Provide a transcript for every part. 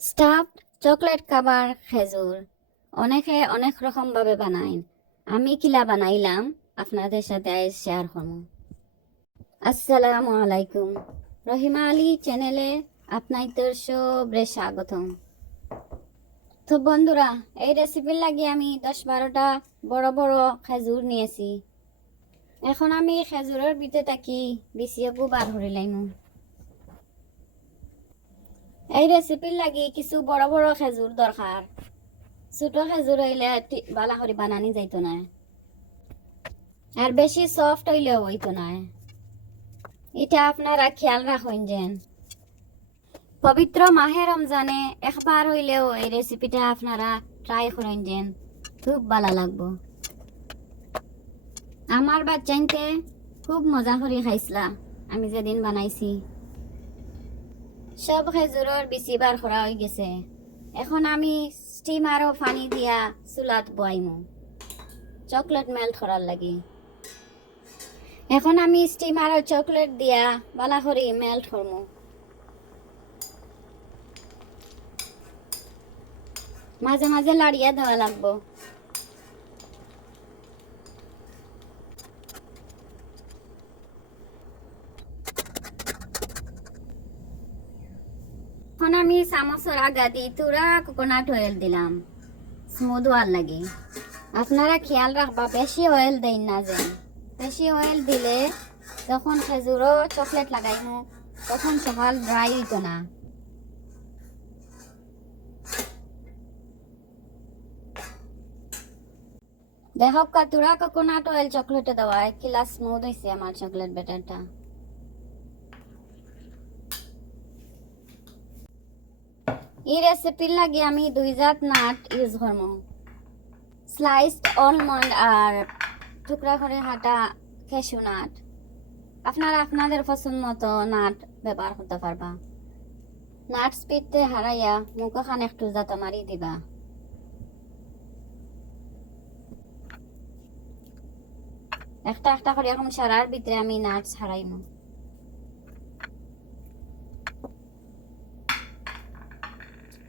Stuffed chocolate খাবার খেজুর অনেকে অনেক রকম ভাবে বানায়। আমি কিলা বানাইলাম আপনাদের সাথে আজ শেয়ার করব। আসসালামু আলাইকুম, রহিমা আলী চ্যানেলে আপনাদের সবরে স্বাগতম। তো বন্ধুরা, এই রেসিপির লাগি আমি 10-12টা বড় বড় খেজুর নিয়েছি। এখন আমি খেজুরের ভিতরে থাকি বিচিয়াকু বার করে লাইমু। এই রেসিপির লাগি কিছু বড় বড় খেজুর দরকার। ছোট খেজুর হইলে বালা করে বানানি যাইতো না, আর বেশি সফট হইলেও হইতো না। এটা আপনারা খেয়াল রাখুন যেন পবিত্র মাহে রমজানে একবার হইলেও এই রেসিপিটা আপনারা ট্রাই করেন যেন, খুব ভালো লাগবো। আমার বাচ্চাইতে খুব মজা করে খাইছিলা আমি যেদিন বানাইছি। সব খেজুরের বিচি বার করা হয়ে গেছে। এখন আমি স্টিমার ও পানি দিয়া চুলাত বয়াইমু চকলেট মেল্ট করার লাগি। এখন আমি স্টিমার ও চকলেট দিয়া বালা করে মেল্ট করমু। মাঝে মাঝে লাড়িয়া দেওয়া লাগবো। এখন আমি চামচের আগা দিয়ে তুরা কোকোনাট অয়েল দিলাম স্মুথ হওয়ার লাগি। আপনারা খেয়াল রাখবা বেশি অয়েল দেন না যেন। বেশি অয়েল দিলে যখন খেজুরও চকলেট লাগাইমু তখন সকাল ড্রাই হইতো না। দেখক তুরা কোকোনাট অয়েল চকলেটে দেওয়া কিলা স্মুথ হয়েছে আমার চকলেট ব্যাটারটা। এই রেসিপির লাগে আমি 2 জাত নাট ইউজ করবো, স্লাইসড অলমন্ড আর টুকরা করে হাঁটা ক্যাশু নাট। আপনারা আপনাদের পছন্দ মতো নাট ব্যবহার করতে পারবা। নাট স্পিডতে হারাইয়া মুখখান একটু জাতা মারি দিবা। একটা একটা করে এখন সারার ভিতরে আমি নাটস হারাইমু।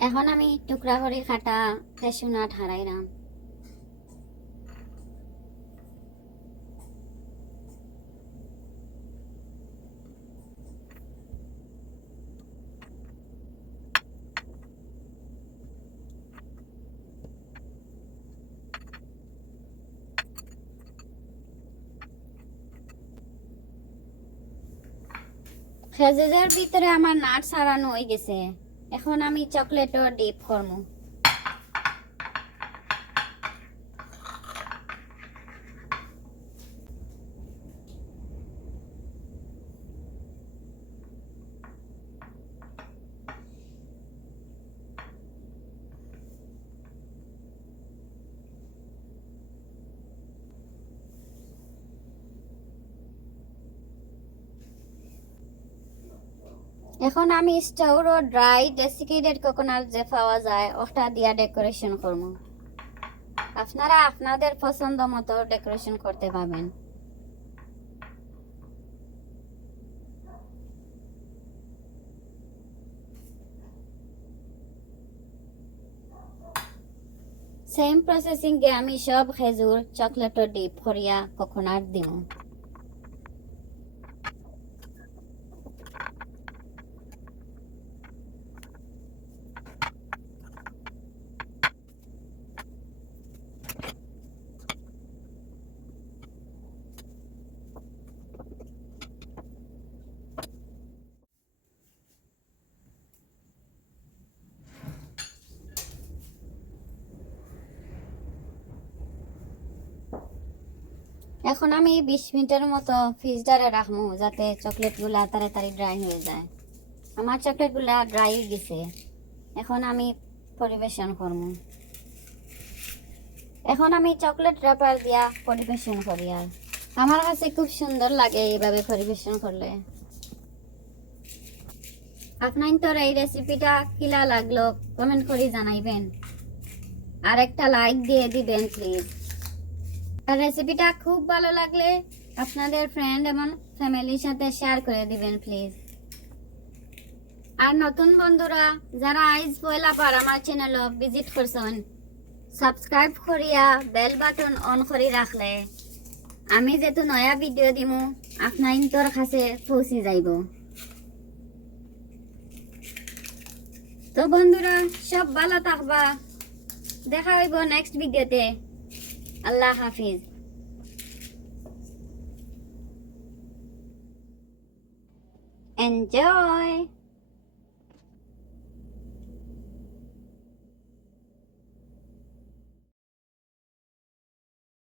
এখন আমি টুকরা করে কাটা ক্যাশু নাট হারাইলাম। খেজুরের ভিতরে আমার নাট সারানো হয়ে গেছে। এখন আমি চকলেটও ডিপ করবো। এখন আমি স্টোর ড্রাই ডেসিকেটেড কোকোনাট যে পাওয়া যায় ওটা দিয়া ডেকোরেশন করব। আপনারা আপনাদের পছন্দ মতো ডেকোরেশন করতে পারবেন। সেম প্রসেসিং এ আমি সব খেজুর চকলেট ডিপ করিয়া কোকোনাট দিব। এখন আমি 20 মিনিটের মতো ফ্রিজে রাখবো যাতে চকলেটগুলা তাড়াতাড়ি ড্রাই হয়ে যায়। আমার চকলেটগুলা ড্রাই হয়ে গেছে। এখন আমি পরিবেশন করব। এখন আমি চকলেট র্যাপার দিয়া পরিবেশন করি। আর আমার কাছে খুব সুন্দর লাগে এইভাবে পরিবেশন করলে। আপনার এই রেসিপিটা কিলা লাগলো কমেন্ট করে জানাইবেন, আর একটা লাইক দিয়ে দিবেন প্লিজ। আর রেসিপিটা খুব ভালো লাগলে আপনাদের ফ্রেন্ড এবং ফ্যামিলির সাথে শেয়ার করে দিবেন প্লিজ। আর নতুন বন্ধুরা যারা আইজ পয়লা পার আমার চ্যানেল ভিজিট করছেন, সাবস্ক্রাইব করিয়া বেল বাটন অন করে রাখলে আমি যেহেতু নয়া ভিডিও দিমু আপনার ইন্তর কাছে পৌঁছে যাইব। তো বন্ধুরা সব ভালো থাকবা, দেখা হইব নেক্সট ভিডিওতে। আল্লাহ হাফিজ। এনজয়।